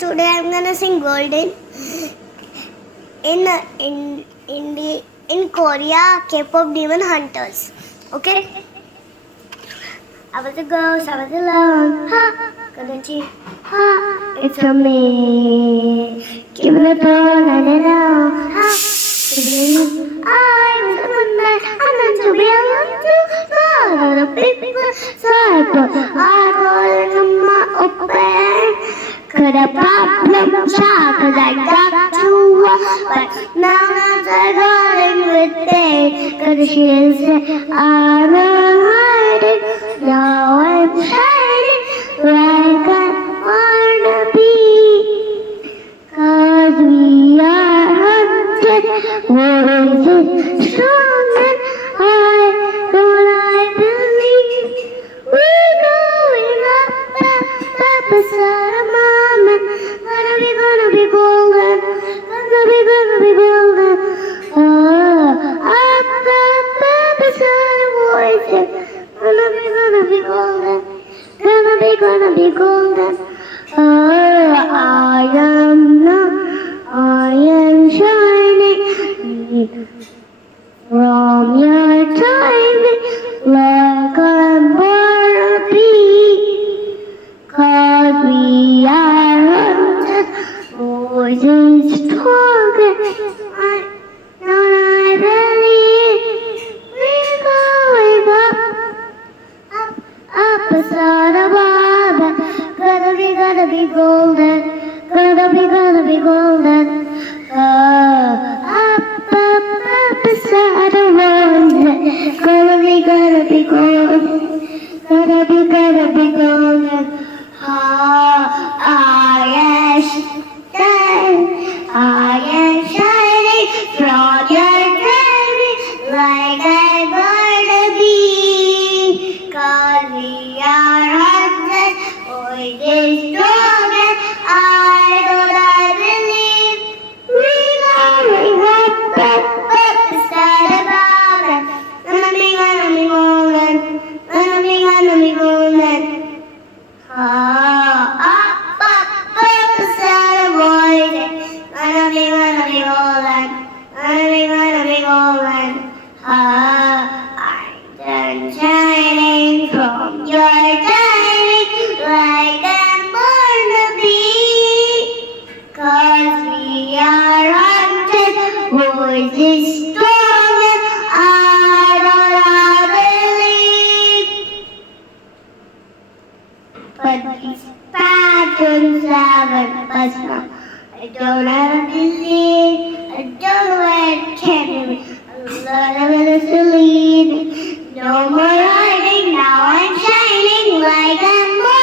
today I'm gonna sing Golden. In Korea, K-pop demon hunters. Okay? I was a ghost, I was alone. Ha! Couldn't you? Ha! It's a me. Give it a turn, I don't know. Ha! I was a wonder, I'm meant to be alone too. Not a big cycle. I was on my open. Could a problem solved? Cause I got to walk, but now I'm going with it. Cause she said I'm hiding, now I'm shining like I wanna be. Cause we are hunted, voices strong and high, don't I believe we're going up beside a moment. Gonna be golden, gonna be golden. Up beside a voices. Gonna be golden, gonna be golden. I am shining from your timing like I'm born to be. Cause we are hunted, voices stronger. I believe we're going up beside a barber. Gonna be golden, gonna be golden. Up beside a rose. Gonna be golden, gonna be golden. I am shining from your timing like I'm born to be. Cause we are hunted, voices stronger. I believe we're going up beside a barber. Gonna be golden, gonna be golden. I'm shining from your timing like I'm born to be. Cause we are hunted, voices stronger. I don't believe. But these patterns haven't us now. I don't ever believe. I don't know where it can be. A lot of it is to leave. No more hiding. Now I'm shining like I'm born.